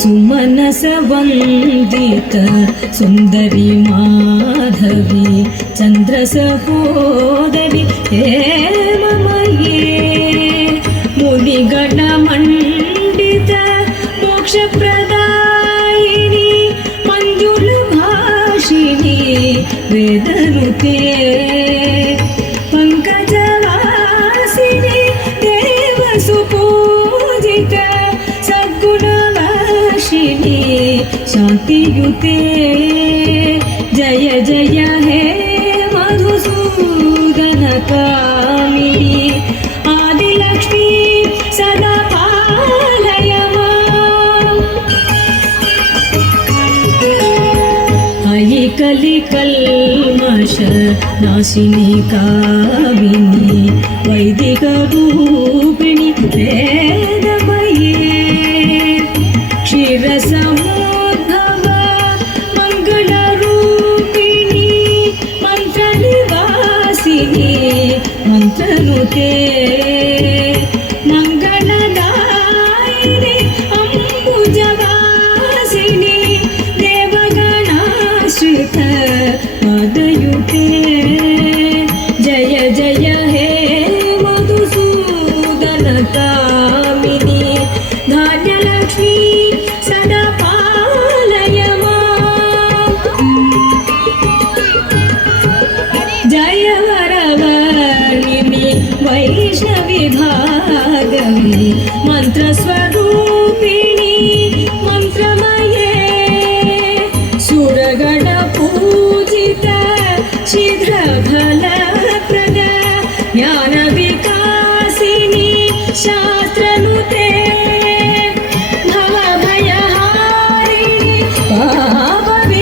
सुमनस वंदित सुंदरी माधवी चंद्र सहोदरी हेममये मुनिगण मंडित मोक्ष प्रदायिनी मंजुल भाषिणी वेदनुते पंकजवासिनी देव सुपूजित सद्गुणवासिनी शांतियुते जय जय हे मधुसूदन कामिनी आदिलक्ष्मी सदा पालय माम् अयि कलिकल्मष नाशिनी कामिनी वैदिक रूपिणी वेदमये क्षीरसमुद्भव मंगलरूपिणी मंत्रनिवासिनी मंत्रनुते मंगलदायिनी अंबुजवासिनी देवगणाश्रित पदयुते जय जय हे मधुसूदन कामिनी धान्यलक्ष्मी सदा पालय माम् जय वरवर्णिनि वैष्णवी भागवी मंत्रस्वरूपिणी मंत्रमये सुरगण पूजित शीघ्रफलप्रद ज्ञानविकासिनी शास्त्रनुते भवभयहारिणी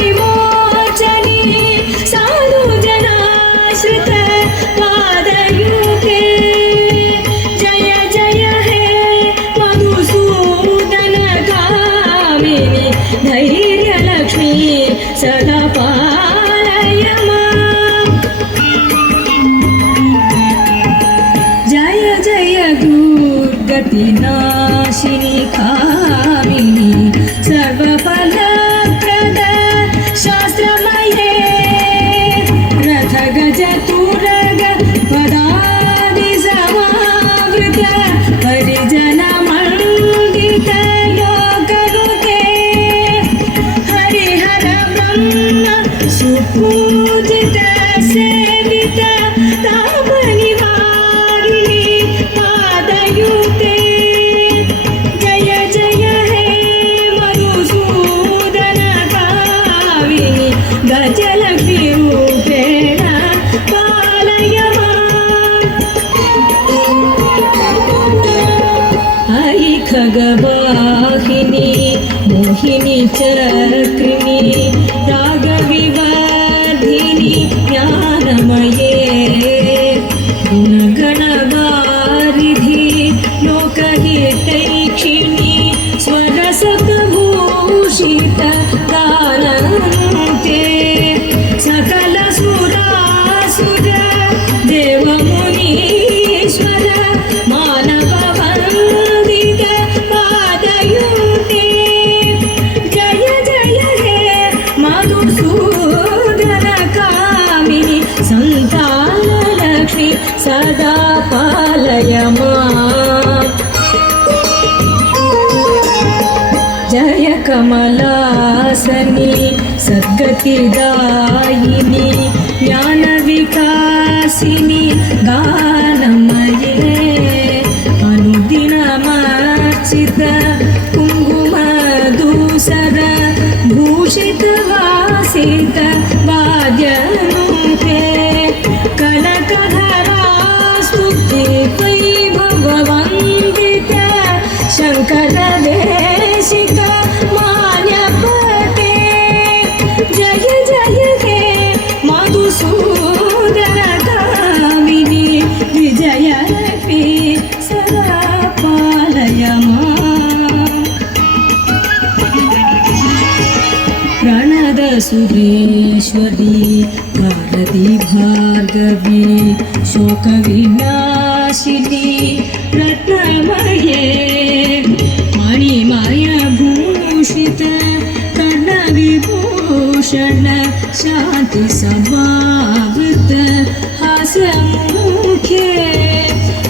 पापविमोचनी साधुजनाश्रित पादयुते जय जय हे मधुसूदन कामिनी धैर्यलक्ष्मी सदा पालय माम् जय जय दुर्गतिनाशिनी कामिनी सर्वफलप्रद शास्त्रमये रथगज तुरग पदानि समावृत परिजनमण्डित योगनुते हरिहर ब्रह्म सुपूजित सेवित तापनिवारिणी पादयुते जय जय हे मधुसूदन कामिनी गजलक्ष्मी रूपेण पालय माम् अयि खगवाहिनी मोहिनी चक्रिणी रागविवर्धिनी ज्ञानमये गुणगणवारिधि लोकहितैक्षिणी स्वरसतभूषित गानन्ते सकल सुरासुर देवमुनीश्वर मानव वन्दित पादयुते जय जय हे मधुसूदन कामिनी संतानलक्ष्मी सदा पालय माम् जय कमलासनी सद्गतिदायिनी ज्ञानविकासिनी गानमये अनुदिनमर्चित कुङ्कुमधूसर भूषितवासित वाद्यनुते कनकधरास्तुति वैभववन्दित शङ्करदेशिक मान्यपते जय जय हे मधुसूदन कामिनी विजयलक्ष्मी सदा पालय माम् प्रणद सुरेश्वरी भारती भार्गवी शोकविनाशिनी रत्नमये मणिमय भूषित शान्ति समावृत हास्यमुखे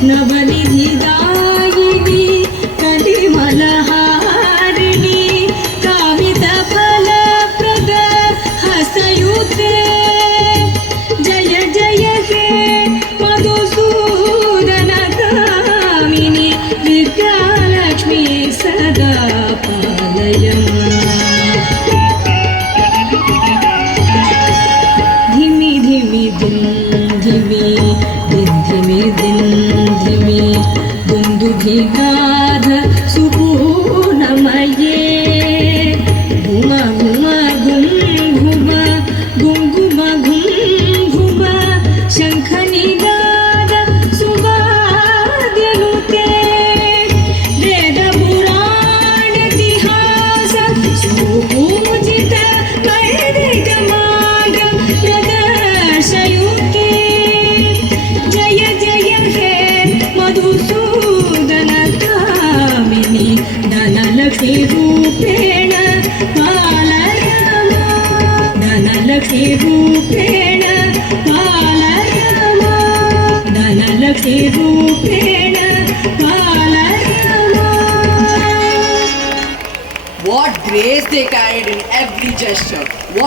नवनिधिदायिनी कलिमलहारिणी कामितफलप्रद हस्तयुते जय जय हे मधुसूदन कामिनि विद्यालक्ष्मी सदा पालय धिमि धिमि धिं धिमि धिं धिमि धिं धिमि दुन्दुभिनाद सुपूर्णमये घुम घुम घुं घुम गुं घुम घुं घुम शङ्खनिनाद सुवाद्यनुते वेदपुराणेतिहास सुपूजित वैदिकमार्ग प्रदर्शयुते जय जय हे मधुसूदन कामिनि धनलक्ष्मी रूपेण पालय मां धनलक्ष्मी रूपेण पालय मां धनलक्ष्मी रूपेण पालय मां What grace they carried in every gesture. What